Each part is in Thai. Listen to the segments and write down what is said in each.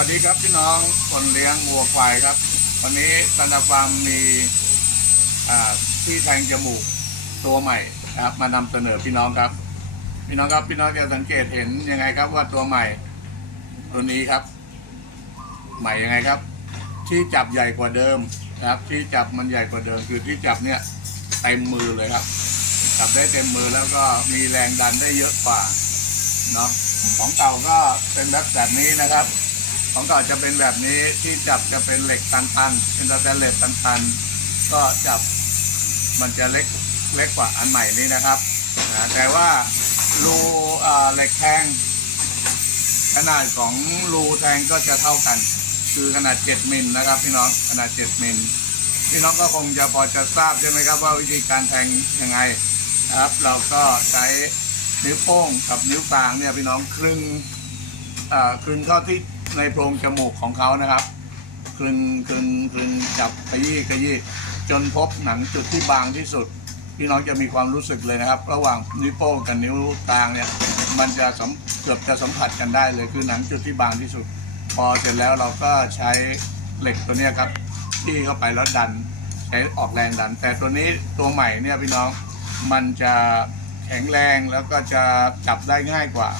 วัสดีครับพี่น้องคนเลี้ยงวัวควายครับ วันนี้ตันดาฟาร์มมีที่แทงจมูกตัวใหม่นะครับ มานำเสนอพี่น้องครับ พี่น้องครับพี่น้องจะสังเกตเห็นยังไงครับว่าตัวใหม่ ตัวนี้ครับ ใหม่ยังไงครับ ที่จับใหญ่กว่าเดิมนะครับ ที่จับมันใหญ่กว่าเดิม คือที่จับเนี่ยเต็มมือเลยครับ จับได้เต็มมือแล้วก็มีแรงดันได้เยอะกว่าเนาะของเก่าก็เป็นแบบแบบนี้นะครับ ของเก่าจะเป็นแบบนี้ที่จับจะเป็นเหล็กตันๆเป็นสแตนเลสตันๆ ก็จับมันจะเล็กเล็กกว่าอันใหม่นี้นะครับนะแต่ว่ารูเหล็กแทงขนาดของรูแทงก็จะเท่ากัน คือขนาด 7มิลนะครับพี่น้องขนาด 7มิลพี่น้องก็คงจะพอจะทราบใช่ไหมครับว่าวิธีการแทงยังไงนะครับ เราก็ใช้นิ้วโป้งกับนิ้วกลางเนี่ยพี่น้องคลึงอ่าคลึงเข้าที่ ในโพรงจมูกของเขานะครับคลึงคลึงคลึงจับขยี้ขยี้จนพบหนังจุดที่บางที่สุด พี่น้องจะมีความรู้สึกเลยนะครับ ระหว่างนิ้วโป้งกับนิ้วกลางเนี่ยมันจะเกือบจะสัมผัสกันได้เลยคือหนังจุดที่บางที่สุด พอเสร็จแล้วเราก็ใช้เหล็กตัวนี้ครับที่เข้าไปแล้วดันใช้ออกแรงดัน แต่ตัวนี้ตัวใหม่เนี่ยพี่น้องมันจะแข็งแรงแล้วก็จะจับได้ง่ายกว่า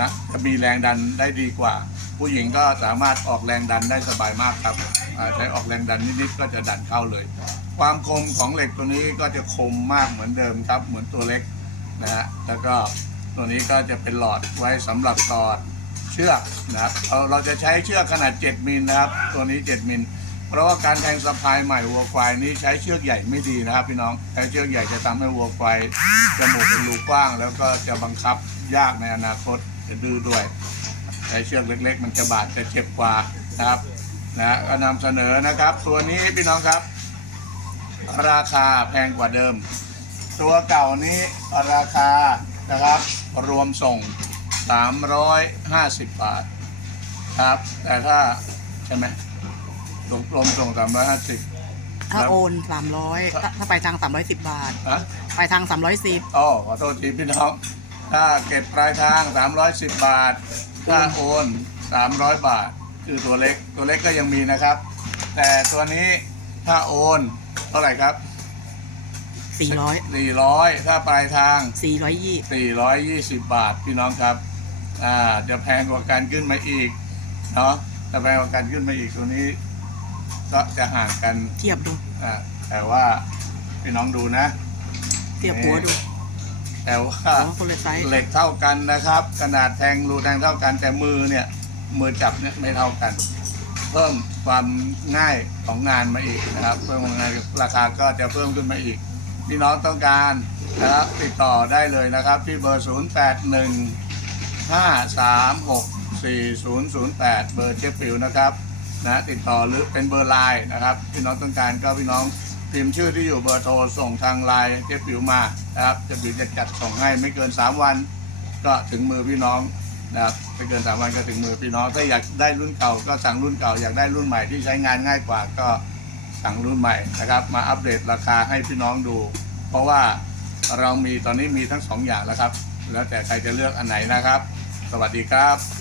นะจะมีแรงดันได้ดีกว่า ผู้หญิงก็สามารถออกแรงดันได้สบายมากครับใช้ออกแรงดันนิดๆก็จะดันเข้าเลย ความคมของเหล็กตัวนี้ก็จะคมมากเหมือนเดิมครับ เหมือนตัวเล็กนะฮะแล้วก็ตัวนี้ก็จะเป็นหลอดไว้สำหรับตอดเชือกนะครับเราเราจะใช้เชือกขนาด 7 มิลนะครับ ตัวนี้ 7 มิลเพราะว่าการแทงสะพายใหม่วัวควายนี้ใช้เชือกใหญ่ไม่ดีนะครับ พี่น้องใช้เชือกใหญ่จะทำให้วัวควายจมูกเป็นรูกว้าง แล้วก็จะบังคับยากในอนาคตจะดื้อด้วย ใช้เชือกเล็ก ๆ มันจะบาดจะเจ็บกว่านะครับนะก็นำเสนอนะครับ ตัวนี้พี่น้องครับ ราคาแพงกว่าเดิม ตัวเก่านี้ราคานะครับ รวมส่ง 350 บาทครับ แต่ถ้าใช่ไหมรวมรวมส่ง 350 ถ้าครับโอนสามร้อยถ้าไปทางสามร้อยสิบบาท นะ ไปทางสามร้อยสิบ อ๋อขอโทษทีพี่น้อง ถ้าเก็บปลายทาง 310 บาท ถ้าโอน300 บาท คือตัวเล็กตัวเล็กก็ยังมีนะครับ แต่ตัวนี้ถ้าโอนเท่าไหร่ครับ สี่ร้อย400 ถ้าปลายทาง สี่ร้อยยี่420 บาทพี่น้องครับ อ่าจะแพงกว่าการขึ้นมาอีก เนาะจะแพงกว่าการขึ้นมาอีกตัวนี้ก็จะห่างกันเทียบดู อ่าแต่ว่าพี่น้องดูนะ เทียบหัวดู แต่ว่าหัวคนละไซส์เหล็กเท่ากันนะครับ ขนาดแทงรูแทงเท่ากันแต่มือเนี่ยมือจับเนี่ยไม่เท่ากัน เพิ่มความง่ายของงานมาอีกนะครับ เพิ่มความง่ายราคาก็จะเพิ่มขึ้นมาอีกพี่น้องต้องการนะครับติดต่อได้เลยนะครับ ที่เบอร์ 0 8 1 5 3 6 4 0 0 8 เบอร์เจ๊ปิวนะครับนะติดต่อหรือเป็นเบอร์ไลน์นะครับ พี่น้องต้องการก็พี่น้อง พิมพ์ชื่อที่อยู่เบอร์โทรส่งทางไลน์เจ๊ปิวมานะครับเจ๊ปิวจะจัดส่งให้ไม่เกิน 3 วัน ก็ถึงมือพี่น้องนะครับไม่เกิน 3 วันก็ถึงมือพี่น้อง ถ้าอยากได้รุ่นเก่าก็สั่งรุ่นเก่าอยากได้รุ่นใหม่ที่ใช้งานง่ายกว่าก็สั่งรุ่นใหม่นะครับ มาอัปเดตราคาให้พี่น้องดู เพราะว่าเรามีตอนนี้มีทั้งสองอย่างแล้วครับ แล้วแต่ใครจะเลือกอันไหนนะครับ สวัสดีครับ